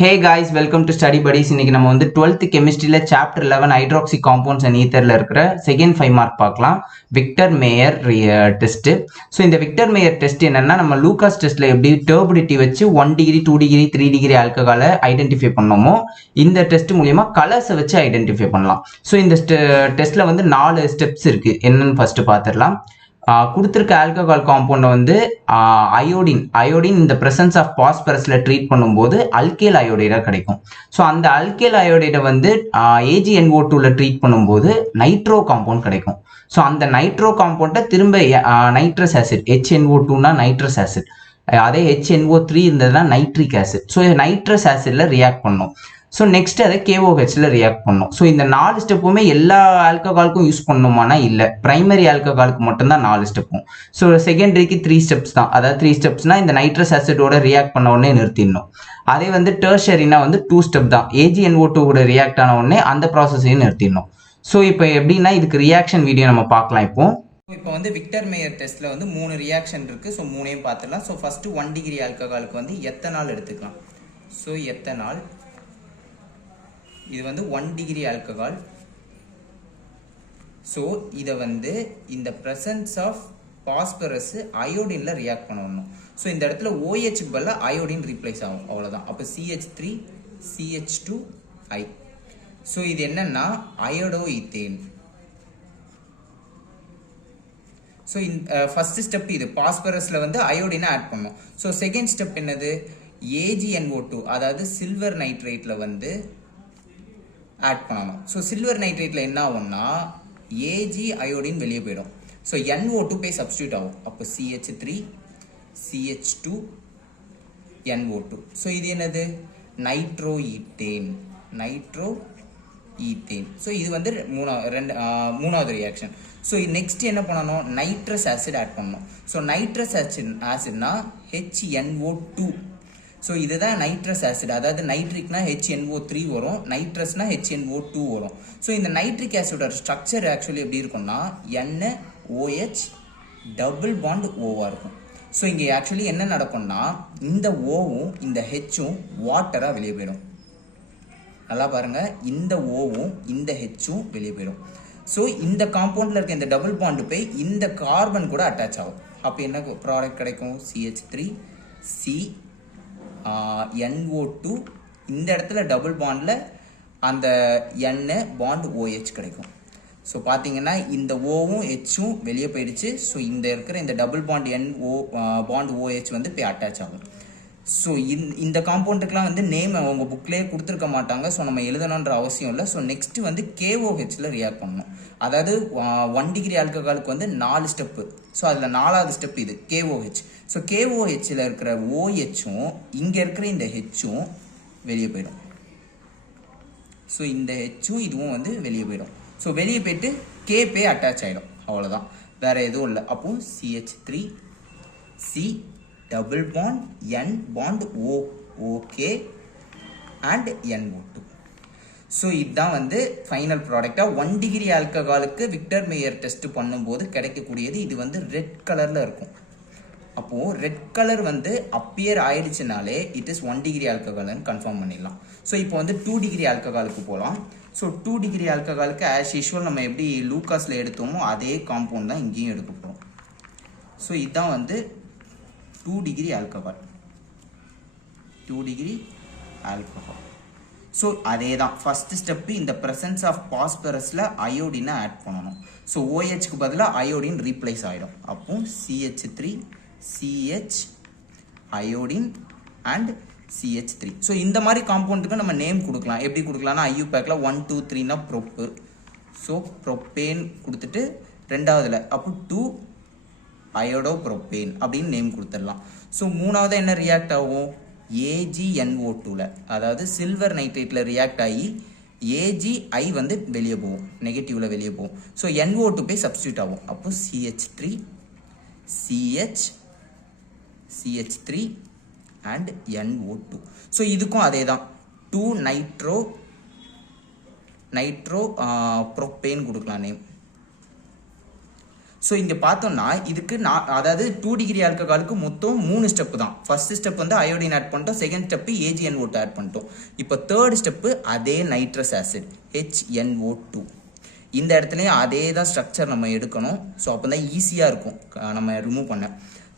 Hey guys, welcome to Study Buddies. இன்னைக்கு நம்ம வந்து 12th கெமிஸ்ட்ரியில சாப்டர் 11 ஹைட்ராக்சி காம்பவுண்ட்ஸ் அண்ட் ஈத்தர்ல இருக்கிற செகண்ட் 5 மார்க் பார்க்கலாம். Victor Meyer test. ஸோ இந்த விக்டர் மேயர் டெஸ்ட் என்னன்னா, நம்ம லூகாஸ் டெஸ்ட்ல எப்படி டர்பிடிட்டி வச்சு 1 டிகிரி 2 டிகிரி 3 டிகிரி ஆல்கஹாலை ஐடென்டிஃபை பண்ணோமோ, இந்த டெஸ்ட் மூலியமா கலர்ஸை வச்சு ஐடென்டிஃபை பண்ணலாம். ஸோ இந்த டெஸ்ட்ல வந்து 4 ஸ்டெப்ஸ் இருக்கு. என்னன்னு ஃபர்ஸ்ட் பார்த்துடலாம். கொடுத்துருக்க ஆல்கஹால் காம்பவுண்டை வந்து அயோடின் இந்த பிரசன்ஸ் ஆஃப் பாஸ்பரஸ்ல ட்ரீட் பண்ணும்போது அல்கேல் அயோடைடா கிடைக்கும். ஸோ அந்த அல்கேல் அயோடைடை வந்து AgNO2ல ட்ரீட் பண்ணும்போது நைட்ரோ காம்பவுண்ட் கிடைக்கும். ஸோ அந்த நைட்ரோ காம்பவுண்டை திரும்ப நைட்ரஸ் ஆசிட் HNO2னா நைட்ரஸ் ஆசிட், அதே HNO3 இருந்ததுன்னா நைட்ரிக் ஆசிட். ஸோ நைட்ரஸ் ஆசிட்ல ரியாக்ட் பண்ணும். ஸோ நெக்ஸ்ட் அதை KOHல ரியாக்ட் பண்ணும். ஸோ இந்த 4 ஸ்டெப்புமே எல்லா ஆல்கஹாலுக்கும் யூஸ் பண்ணணுமானா இல்லை, பிரைமரி ஆல்கஹாலுக்கு மட்டும்தான் 4 ஸ்டெப்பும். ஸோ செகண்டரிக்கு 3 ஸ்டெப்ஸ் தான். அதாவது 3 ஸ்டெப்ஸ்னா இந்த நைட்ரஸ் ஆசிடோட ரியாக்ட் பண்ண உடனே நிறுத்திடணும். அதே வந்து டெர்ஷரினா வந்து 2 ஸ்டெப் தான். AgNO2 கூட ரியாக்ட் ஆன உடனே அந்த ப்ராசஸையும் நிறுத்திடணும். ஸோ இப்போ எப்படின்னா இதுக்கு ரியாக்ஷன் வீடியோ நம்ம பார்க்கலாம். இப்போ வந்து விக்டர் மேயர் டெஸ்ட்ல வந்து 3 ரியாக்ஷன் இருக்கு. ஸோ 3ஐயும் பார்த்துடலாம். ஸோ ஃபர்ஸ்ட் 1 டிகிரி ஆல்கஹாலுக்கு வந்து எத்தனால் எடுத்துக்கலாம். ஸோ எத்தனால் இது வந்து 1 டிகிரி ஆல்கஹால். ஸோ இதை வந்து இந்த பிரசன்ஸ் ஆஃப் பாஸ்பரஸ் அயோடின்ல ரியாக்ட் பண்ணணும். ஸோ இந்த இடத்துல OH பதிலா அயோடின் ரீப்ளேஸ் ஆகும், அவ்வளோதான். அப்போ CH3 CH2I. ஸோ இது என்னன்னா iodo ethane. So first step இது பாஸ்பரஸ்ல வந்து அயோடினை ஆட் பண்ணும். ஸோ செகண்ட் ஸ்டெப் என்னது, AgNO2 அதாவது சில்வர் நைட்ரேட்ல வந்து ஆட் பண்ணணும். ஸோ சில்வர் நைட்ரேட்ல என்ன ஆகும்னா Ag அயோடின் வெளியே போயிடும். ஸோ NO2 போய் சப்ஸ்டியூட் ஆகும். அப்போ CH3 CH2 NO2. ஸோ இது என்னது, நைட்ரோ ஈத்தேன். ஸோ இது வந்து மூணாவது ரியாக்ஷன். ஸோ நெக்ஸ்ட் என்ன பண்ணணும், நைட்ரஸ் ஆசிட் ஆட் பண்ணணும். ஸோ நைட்ரஸ் ஆசிட்னா HNO2. ஸோ இதுதான் நைட்ரஸ் ஆசிட். அதாவது நைட்ரிக்னா HNO3 வரும், நைட்ரஸ்னா HNO2 வரும். ஸோ இந்த நைட்ரிக் ஆசிடோட ஸ்ட்ரக்சர் ஆக்சுவலி எப்படி இருக்கும்னா NOH டபுள் பாண்ட் ஓவா இருக்கும். ஸோ இங்கே ஆக்சுவலி என்ன நடக்கும்னா இந்த ஓவும் இந்த ஹெச்சும் வாட்டராக வெளியே போயிடும். நல்லா பாருங்க, இந்த ஓவும் இந்த ஹெச்சும் வெளியே போயிடும். ஸோ இந்த காம்பவுண்டில் இருக்க இந்த டபுள் பாண்டு போய் இந்த கார்பன் கூட அட்டாச் ஆகும். அப்போ என்ன ப்ராடக்ட் கிடைக்கும், CH3 NO2. இந்த இடத்துல டபுள் பாண்டில் அந்த N பாண்ட் OH கிடைக்கும். ஸோ பார்த்தீங்கன்னா இந்த ஓவும் ஹெச்சும் வெளியே போயிடுச்சு. ஸோ இந்த இருக்கிற இந்த double bond NO bond OH வந்து போய் அட்டாச் ஆகும். ஸோ இந்த காம்பவுண்டுக்கெலாம் வந்து நேம் அவங்க புக்லேயே கொடுத்துருக்க மாட்டாங்க. ஸோ நம்ம எழுதணுன்ற அவசியம் இல்லை. ஸோ நெக்ஸ்ட் வந்து KOHல ரியாக்ட் பண்ணணும். அதாவது 1 டிகிரி ஆல்கஹாலுக்கு வந்து 4 ஸ்டெப்பு. ஸோ அதில் 4வது ஸ்டெப் இது KOH. ஸோ KOHல இருக்கிற OHும் இங்கே இருக்கிற இந்த ஹெச்சும் வெளியே போயிடும். ஸோ இந்த ஹெச்சும் இதுவும் வந்து வெளியே போயிடும். ஸோ வெளியே போயிட்டு பே அட்டாச் ஆகிடும், அவ்வளோதான், வேற எதுவும் இல்லை. அப்போ CH3 double bond N bond O okay and NO2. So இதுதான் வந்து ஃபைனல் ப்ராடக்டாக 1 டிகிரி ஆல்கஹாலுக்கு விக்டர் மேயர் டெஸ்ட் பண்ணும்போது கிடைக்கக்கூடியது. இது வந்து ரெட் கலரில் இருக்கும். அப்போது ரெட் கலர் வந்து அப்பியர் ஆயிடுச்சுனாலே இட் இஸ் 1 டிகிரி ஆல்கஹால்னு கன்ஃபார்ம் பண்ணிடலாம். ஸோ இப்போ வந்து 2 டிகிரி ஆல்கஹாலுக்கு போகலாம். ஸோ 2 டிகிரி ஆல்கஹாலுக்கு ஆஸ் யூஷுவல் நம்ம எப்படி லூகாஸில் எடுத்தோமோ அதே காம்பவுண்ட் தான் இங்கேயும் எடுக்க போகிறோம். ஸோ இதுதான் வந்து 2 டிகிரி ஆல்கஹால். ஸோ அதே தான் ஃபர்ஸ்ட் ஸ்டெப்பு, இந்த பிரசன்ஸ் ஆஃப் பாஸ்பரஸில் அயோடினை ஆட் பண்ணணும். ஸோ OHக்கு பதிலாக அயோடின் ரீப்ளேஸ் ஆகிடும். அப்போ CH3 CH iodine and CH3. So இந்த மாதிரி காம்பவுண்டுக்கு நம்ம நேம் கொடுக்கலாம். எப்படி கொடுக்கலாம்னா IUPACல 1 2 3னா ப்ரோப்பு. ஸோ ப்ரோப்பேன் கொடுத்துட்டு ரெண்டாவதுல அப்போ 2 அயோடோ ப்ரோப்பேன் அப்படின்னு நேம் கொடுத்துடலாம். ஸோ மூணாவது என்ன ரியாக்ட் ஆகும், AgNO2ல, அதாவது சில்வர் நைட்ரேட்டில் ரியாக்ட் ஆகி AgI வந்து வெளியே போகும், நெகட்டிவ்ல வெளியே போகும். ஸோ NO2 போய் சப்ஸ்டியூட் ஆகும். அப்போ CH3 CH3 and NO2. So இதுக்கும் அதே தான் 2 நைட்ரோ ப்ரோப்பேன் கொடுக்கலாம் நேம். ஸோ இங்கே பார்த்தோம்னா இதுக்கு அதாவது 2 டிகிரி ஆல்கஹாலுக்கு மொத்தம் 3 ஸ்டெப்பு தான். ஃபர்ஸ்ட் ஸ்டெப் வந்து அயோடின் ஆட் பண்ணிட்டோம், செகண்ட் ஸ்டெப்பு AgNO2 ஆட் பண்ணிட்டோம். இப்போ தேர்ட் ஸ்டெப்பு அதே நைட்ரஸ் ஆசிட் HNO2. இந்த இடத்துலையும் அதே தான் ஸ்ட்ரக்சர் நம்ம எடுக்கணும். ஸோ அப்போ தான் ஈஸியாக இருக்கும் நம்ம ரிமூவ் பண்ண.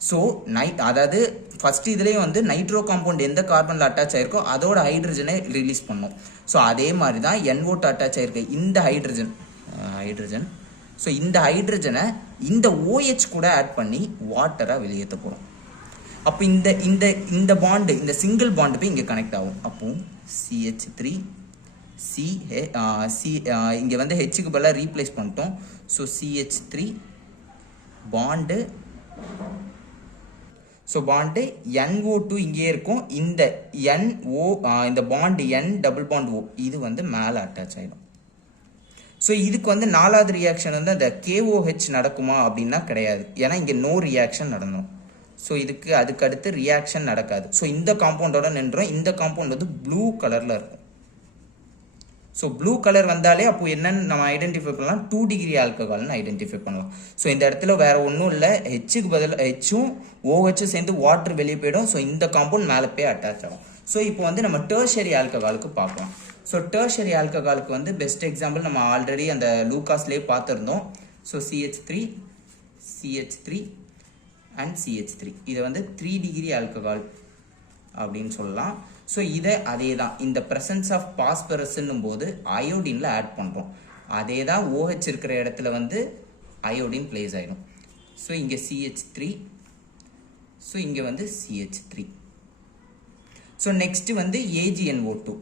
ஸோ அதாவது ஃபர்ஸ்ட் இதுலேயும் வந்து நைட்ரோ காம்பவுண்ட் எந்த கார்பனில் அட்டாச் ஆயிருக்கோ அதோட ஹைட்ரஜனை ரிலீஸ் பண்ணும். ஸோ அதே மாதிரி தான் NO2 அட்டாச் ஆயிருக்கு இந்த ஹைட்ரஜன். ஸோ இந்த ஹைட்ரஜனை இந்த OH கூட ஆட் பண்ணி வாட்டராக வெளியேற்ற போகிறோம். அப்போ இந்த பாண்டு, இந்த சிங்கிள் பாண்டு போய் இங்கே கனெக்ட் ஆகும். அப்போ CH3 இங்கே வந்து ஹெச்சுக்கு பதிலாக ரீப்ளேஸ் பண்ணிட்டோம். So CH3 bond, so bond NO2 இங்கே இருக்கும். இந்த NO இந்த bond N double bond O இது வந்து மேலே அட்டாச் ஆகிடும். ஸோ இதுக்கு வந்து 4வது ரியாக்ஷன் வந்து அந்த KOH நடக்குமா அப்படின்னா கிடையாது, ஏன்னா இங்கே நோ ரியாக்ஷன் நடந்துடும். ஸோ அதுக்கு அடுத்து ரியாக்ஷன் நடக்காது. ஸோ இந்த காம்பவுண்டோட நின்றோம். இந்த காம்பவுண்ட் வந்து ப்ளூ கலரில் இருக்கும். ஸோ ப்ளூ கலர் வந்தாலே அப்போ என்னன்னு நம்ம ஐடென்டிஃபை பண்ணலாம், 2 டிகிரி ஆல்கஹால்னு ஐடென்டிஃபை பண்ணலாம். ஸோ இந்த இடத்துல வேற ஒன்றும் இல்லை, ஹெச்சுக்கு பதில் ஹெச்சும் OHும் சேர்ந்து வாட்டர் வெளியே போயிடும். ஸோ இந்த காம்பவுண்ட் மேலே போய் அட்டாச் ஆகும். ஸோ இப்போ வந்து நம்ம டெர்ஷரி ஆல்கஹாலுக்கு பார்க்கலாம். ஸோ டெர்ஷரி ஆல்கஹாலுக்கு வந்து பெஸ்ட் எக்ஸாம்பிள் நம்ம ஆல்ரெடி அந்த லூகாஸ்லேயே பார்த்துருந்தோம். ஸோ CH3 அண்ட் CH3 இதை வந்து 3 டிகிரி ஆல்கஹால் அப்படின்னு சொல்லலாம். ஸோ இதை அதே தான் இந்த ப்ரெசன்ஸ் ஆஃப் பாஸ்பரஸ்ன்னும் போது அயோடினில் ஆட் பண்ணுறோம். அதே தான் OH இருக்கிற இடத்துல வந்து அயோடின் பிளேஸ் ஆகிடும். ஸோ இங்கே CH3, ஸோ இங்கே வந்து CH3. ஸோ நெக்ஸ்ட்டு வந்து AgNO2.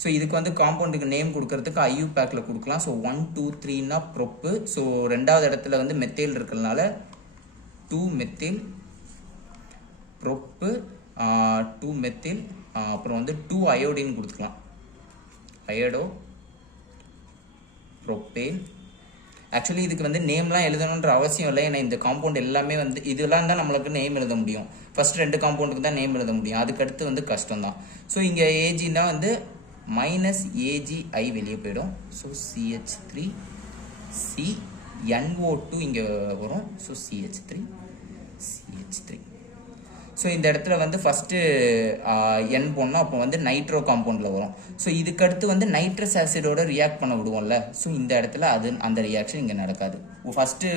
ஸோ இதுக்கு வந்து காம்பவுண்டுக்கு நேம் கொடுக்கறதுக்கு IUPACல கொடுக்கலாம். ஸோ 1 2 3னா ப்ரொப்பு. ஸோ 2வது இடத்துல வந்து மெத்தேல் இருக்கிறதுனால 2 மெத்தில் ப்ரொப்பு, 2 மெத்தில், அப்புறம் வந்து 2 அயோடின் கொடுத்துக்கலாம், அயோடோ ப்ரோப்பேன். ஆக்சுவலி இதுக்கு வந்து நேம்லாம் எழுதணுன்ற அவசியம் இல்லை, ஏன்னா இந்த காம்பவுண்ட் எல்லாமே வந்து இதெல்லாம் தான் நம்மளுக்கு நேம் எழுத முடியும். ஃபர்ஸ்ட் 2 காம்பவுண்டுக்கு தான் நேம் எழுத முடியும், அதுக்கடுத்து வந்து கஷ்டம் தான். ஸோ இங்கே ஏஜின்னா வந்து -AgI வெளியே போயிடும். ஸோ CH3 NO2 இங்கே வரும். So CH3. ஸோ இந்த இடத்துல வந்து ஃபஸ்ட்டு N போடணும், அப்போ வந்து நைட்ரோ காம்பவுண்டில் வரும். ஸோ இதுக்கடுத்து வந்து நைட்ரஸ் ஆசிடோட ரியாக்ட் பண்ண விடுவோம்ல. ஸோ இந்த இடத்துல அந்த ரியாக்ஷன் இங்கே நடக்காது. ஃபஸ்ட்டு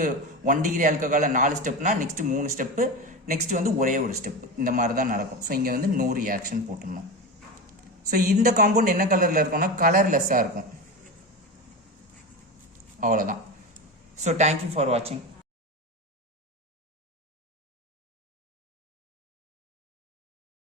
1 டிகிரி ஆல்கஹாலில் 4 ஸ்டெப்னா நெக்ஸ்ட்டு 3 ஸ்டெப்பு, நெக்ஸ்ட் வந்து ஒரே ஒரு ஸ்டெப்பு, இந்த மாதிரி தான் நடக்கும். ஸோ இங்கே வந்து நோ ரியாக்ஷன் போட்டுடணும். ஸோ இந்த காம்பவுண்ட் என்ன கலரில் இருக்கும்னா கலர்லெஸ்ஸாக இருக்கும், அவ்வளோதான். ஸோ தேங்க்யூ ஃபார் வாட்சிங்.